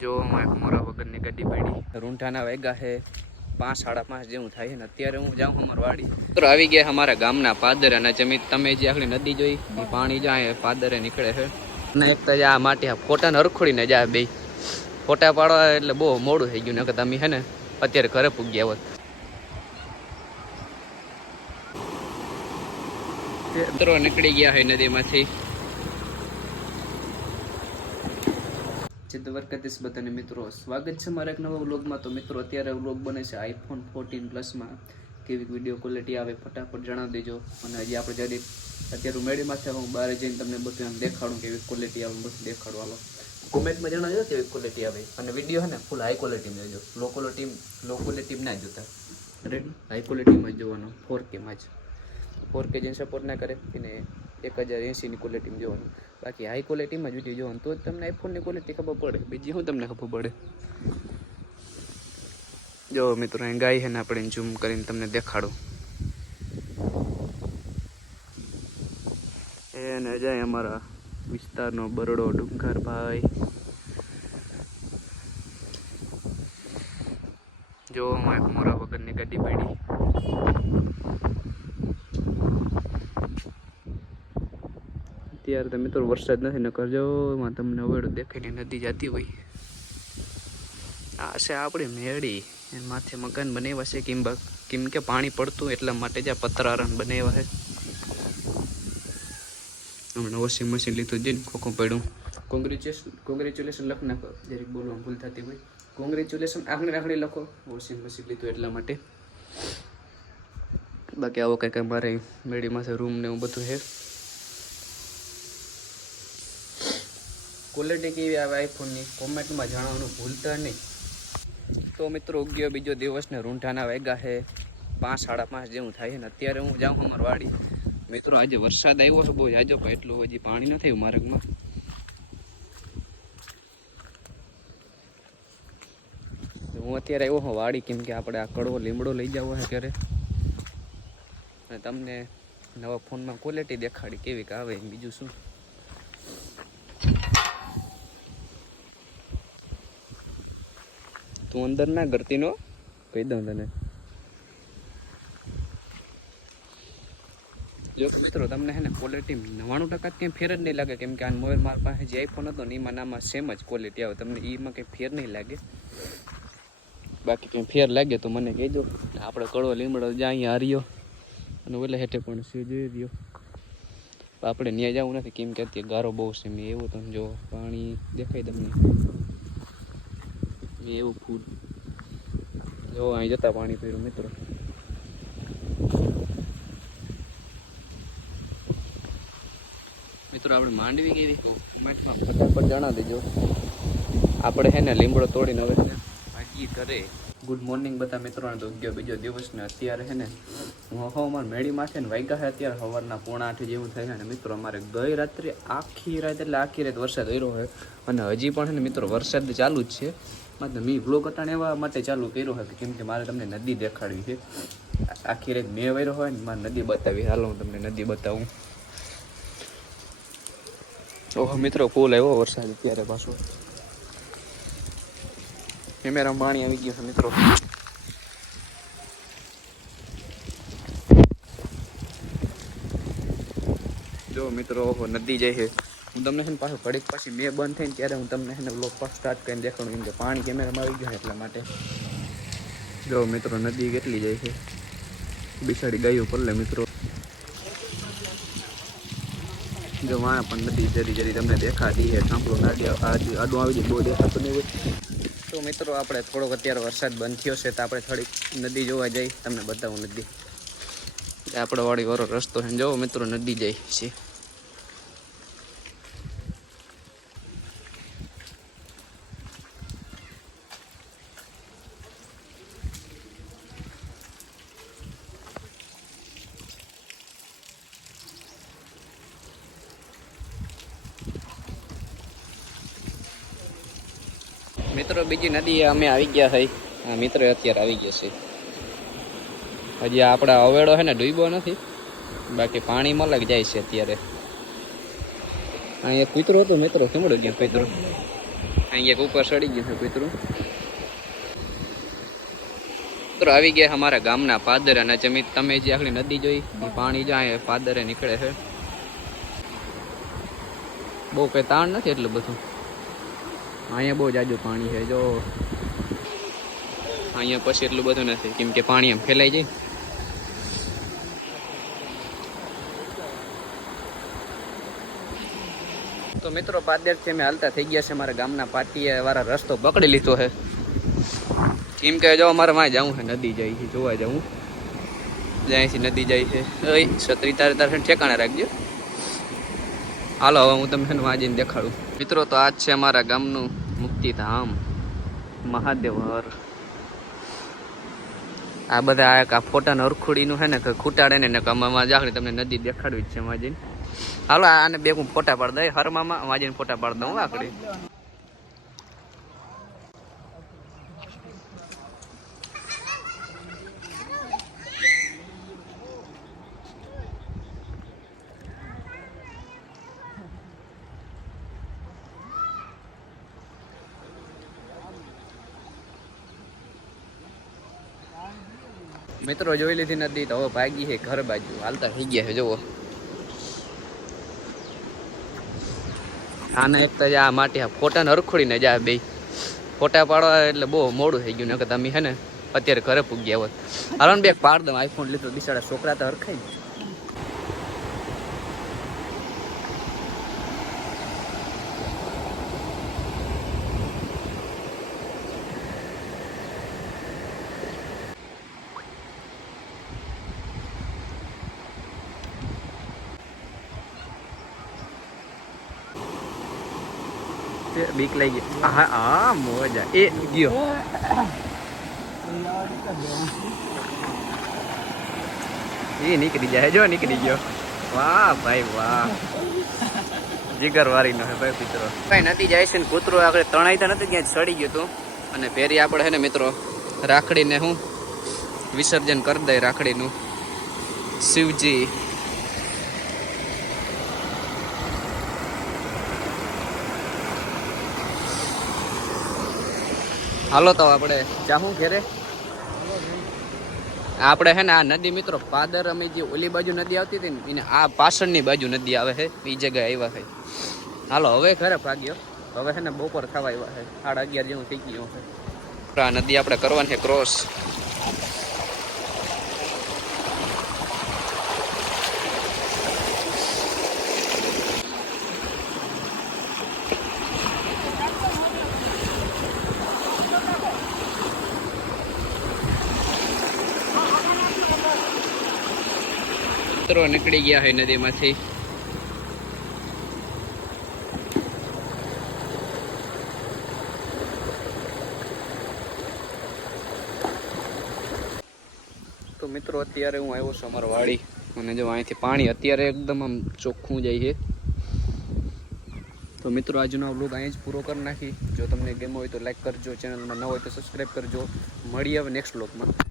જો મોરા વગરની ગાડી પડી રૂંઢાના વાગ્યા છે 5 સાડા 5 જેવું થાય છે ને અત્યારે હું જાઉં અમાર વાડી તો આવી ગયા અમારા ગામના પાદર અને જમી તમે જે આખી નદી જોઈ પાણી જાય પાદરે નીકળે છે અને એક તો આ માટી ફોટાને હરખોડીને જાય બે ફોટા પાડવા એટલે બહુ મોડું થઈ ગયું નકર તમે હે ને અત્યારે ઘરે પૂગ્યા હોત મિત્રો નીકળી ગયા છે નદીમાંથી દ્વારકાધીશ બધાને મિત્રો સ્વાગત છે મારા એક નવા વ્લોગમાં તો મિત્રો અત્યારે વ્લોગ બને છે આઈફોન 14 પ્લસમાં કેવી વિડીયો ક્વોલિટી આવે ફટાફટ જણાવી દેજો અને હજી આપણે જ્યારે અત્યારે મેળીમાંથી હું બહાર જઈને તમને બધું એમ દેખાડું કેવી ક્વોલિટી આવે બધું દેખાડું હાલો કોમેન્ટમાં જણાવજો કેવી ક્વોલિટી આવે અને વિડીયો છે ને ફૂલ હાઈ ક્વોલિટીમાં જોજો લો ક્વોલિટી ના જોતા રેડી હાઈ ક્વોલિટીમાં જ જોવાનું 4Kમાં જ 4K જેને સપોર્ટ ના કરે એને 1080ની ક્વોલિટીમાં જોવાનું બાકી હાઈ ક્વોલિટીમાં જ વિડીયો જોવાનું તો જ તમને આઈફોનની ક્વોલિટી ખબર પડે બીજી શું તમને ખબર પડે જો મિત્રો અહીં ગાય છે ને આપણે ઝૂમ કરીને તમને દેખાડું એને જાય અમારા વિસ્તારનો બરડો ડુંગર ભાઈ જો મોરા વગરની ગાડી પડી અત્યારે તો મિત્રો વરસાદ નથી ન કરજો એમાં તમને અવેડો દેખાઈને નદી જતી હોય આ છે આપણી મેળી એના માથે મકાન બનાવ્યા છે કેમ કે પાણી પડતું એટલા માટે જ આ પતરારણ બનાવ્યા છે હમણાં વોશિંગ મશીન લીધું જઈને ખોખું પડ્યું કોંગ્રેચ્યુલેશન લખ નાખો જરીક બોલવામાં ભૂલ થતી હોય કોંગ્રેચ્યુલેશન આગળ લખો વોશિંગ મશીન લીધું એટલા માટે બાકી આવો કંઈક અમારે મેળીમાં રૂમ ને એવું બધું છે ક્વોલિટી કેવી આવે આઈફોનની કોમેન્ટમાં જણાવવાનું ભૂલતા નહીં તો મિત્રો ઉગ્યો બીજો દિવસ ને રૂંઢાના વાગ્યા છે 5 સાડા 5 જેવું થાય છે ને અત્યારે હું જાઉં અમાર વાડી મિત્રો આજે વરસાદ આવ્યો છે બહુ જાજો પણ એટલું હજી પાણી ન થયું માર્ગમાં હું અત્યારે આવ્યો હું વાડી કેમ કે આપણે આ કડવો લીમડો લઈ જવો છે ઘરે અને તમને નવા ફોનમાં ક્વોલિટી દેખાડી કેવી આવે બીજું શું તું અંદર ના કરતી નો કહી દઉં તને જો મિત્રો તમને હે ને ક્વોલિટી 99% કંઈ ફેર જ નહીં લાગે કેમ કે આ મોબાઈલ મારા પાસે જે આઈફોન હતો ને એમાં નામાં સેમ જ ક્વોલિટી આવે તમને એમાં કંઈ ફેર નહીં લાગે બાકી કંઈ ફેર લાગે તો મને કહેજો આપણે કડવો લીમડો જ્યાં અહીંયા હાર્યો અને ઓલે હેઠે પણ શું જોઈ રહ્યો આપણે ત્યાં જવું નથી કેમ કે અત્યારે ગારો બહુ છે મેં એવું તમે જો પાણી દેખાય તમને એવું ફૂલ જો અહીં જતા પાણી પીરું મિત્રો આપણે માંડવી કેવી કોમેન્ટમાં ફટાફટ જણાવી દેજો આપણે હે ને લીમડો તોડીને હવે ભાગી કરે ગુડ મોર્નિંગ બધા મિત્રોને તો ગયો બીજો દિવસ ને અત્યારે હે ને હું અમારે મેળીમાં ને વાગ્યા છે અત્યારે સવારના 7:30 જેવું થાય છે ને મિત્રો અમારે ગઈ રાત્રે આખી રાત વરસાદ આવ્યો છે અને હજી પણ છે ને મિત્રો વરસાદ ચાલુ જ છે मतलब मैं व्लॉग अटाणे एवा माटे चालू कर्यो है केम के मारे तमने नदी देखाडवी छे आखी रात मे वैरो होय ने मारे नदी बतावी हालो हूँ तमने नदी बतावूं ओह मित्रों फूल आव्यो वरसाद अत्यारे पाछो केमेरा पाणी आवी गयुं छे मित्रों जो मित्रों नदी जाय छे હું તમને છે ને પાછું ઘડીક પછી મેં બંધ થઈને ત્યારે હું તમને છે ને વ્લોગ પાછું સ્ટાર્ટ કરીને દેખાડું કેમ કે પાણી કેમેરામાં આવી ગયું એટલા માટે જો મિત્રો નદી કેટલી જાય છે બિસાડી ગાયો પડલે મિત્રો જો વાણા પણ નદી જરી તમને દેખાતી છે સાંભળો નાડી આડું આવી જાય બહુ દેખાતું નહીં હોય તો મિત્રો આપણે થોડોક અત્યારે વરસાદ બંધ થયો છે તો આપણે થોડીક નદી જોવા જઈ તમને બતાવું નદી આપણે વાળી વાળો રસ્તો છે જો મિત્રો નદી જાય છે મિત્રો બીજી નદી અમે આવી ગયા છે આ મિત્ર અત્યારે આવી ગયા છે હજી આપણા અવેડો છે ને ડૂબ્યો નથી બાકી પાણી મલક જાય છે અત્યારે અહીંયા કૂતરો હતો મિત્રો સંભળો ગયો કૂતરો અહીંયા ઉપર ચડી ગયું છે કૂતરું. મિત્રો આવી ગયા અમારા ગામના પાદર અને જમી તમે જે આખી નદી જોઈ એ પાણી જાય પાદરે નીકળે છે. બહુ કઈ તાણ નથી એટલું બધું. અહીંયા બહુ જાજુ પાણી છે. જો અહીંયા પછી એટલું બધું નથી કેમ કે પાણી એમ ફેલાઈ જાય. તો મિત્રો પાદરથી અમે હાલતા થઈ ગયા છે. અમારા ગામના પાટીએ વાળા રસ્તો પકડી લીધો છે. કેમ કે જો અમારે માં જવું છે, નદી જાય છે, જોવા જવું જ્યાંથી નદી જાય છે. છત્રી તારે ઠેકાણે રાખજો. હાલો હવે હું તમને માં જઈને દેખાડું. મિત્રો તો આજ છે અમારા ગામનું મુક્તિધામ મહાદેવ હર. આ બધા આ ફોટાનું હરખુડીનું છે ને ખૂટાડે ને કમામાં જાખડી તમને નદી દેખાડવી જ છે માં જઈને. હાલો આને બે હું ફોટા પાડ દઈ હરમામાં માં જઈને ફોટા પાડ દઉં આકડી. મિત્રો જોઈ લીધી નદી તો હવે ભાગી છે ઘર બાજુ. હાલતા થઈ ગયા છે જુઓ. આને એક તો આ માટી ફોટાને હરખોડીને જા બે ફોટા પાડવા એટલે બહુ મોડું થઈ ગયું. નકર તમે હે ને અત્યારે ઘરે પૂગ્યા હોત. હાલો ને બે પાડ દઉં. આઈફોન લીધો બિચારા છોકરા તો હરખાઈ. બીક લઈ ગઈ. હા હા મોજા એ ગયો. એ નીકળી જાય. જો નીકળી ગયો. વાહ ભાઈ વાહ. જીગર વારી નો હે ભાઈ મિત્રો. કઈ નદી જાય છે ને કૂતરો આગળ તણાઈ તો નથી ક્યાંય સડી ગયું હતું. અને ફેરી આપણે હે ને મિત્રો રાખડીને હું વિસર્જન કરી દઈએ રાખડીનું. શિવજી હાલો તો આપણે જાહું ઘેરે. આપણે હે ને આ નદી મિત્રો પાદર અમે જે ઓલી બાજુ નદી આવતી હતી ને એને આ પાછળની બાજુ નદી આવે છે. એ જગ્યાએ આવ્યા છે. હાલો હવે ઘરે ભાગ્યો. હવે છે ને બપોર થવા આવ્યા છે. 11:30 જેવું થઈ ગયું છે. આ નદી આપણે કરવાની છે ક્રોસ. મિત્રો નીકળી ગયા હોય નદીમાંથી. તો મિત્રો અત્યારે હું આવ્યો છું અમારા વાડી અને જો અહીંથી પાણી અત્યારે એકદમ આમ ચોખ્ખું જાય છે. તો મિત્રો આજનો વ્લોગ અહીં જ પૂરો કરી નાખી. જો તમને ગેમ હોય તો લાઈક કરજો, ચેનલમાં ન હોય તો સબસ્ક્રાઈબ કરજો. મળીએ હવે નેક્સ્ટ વ્લોગમાં.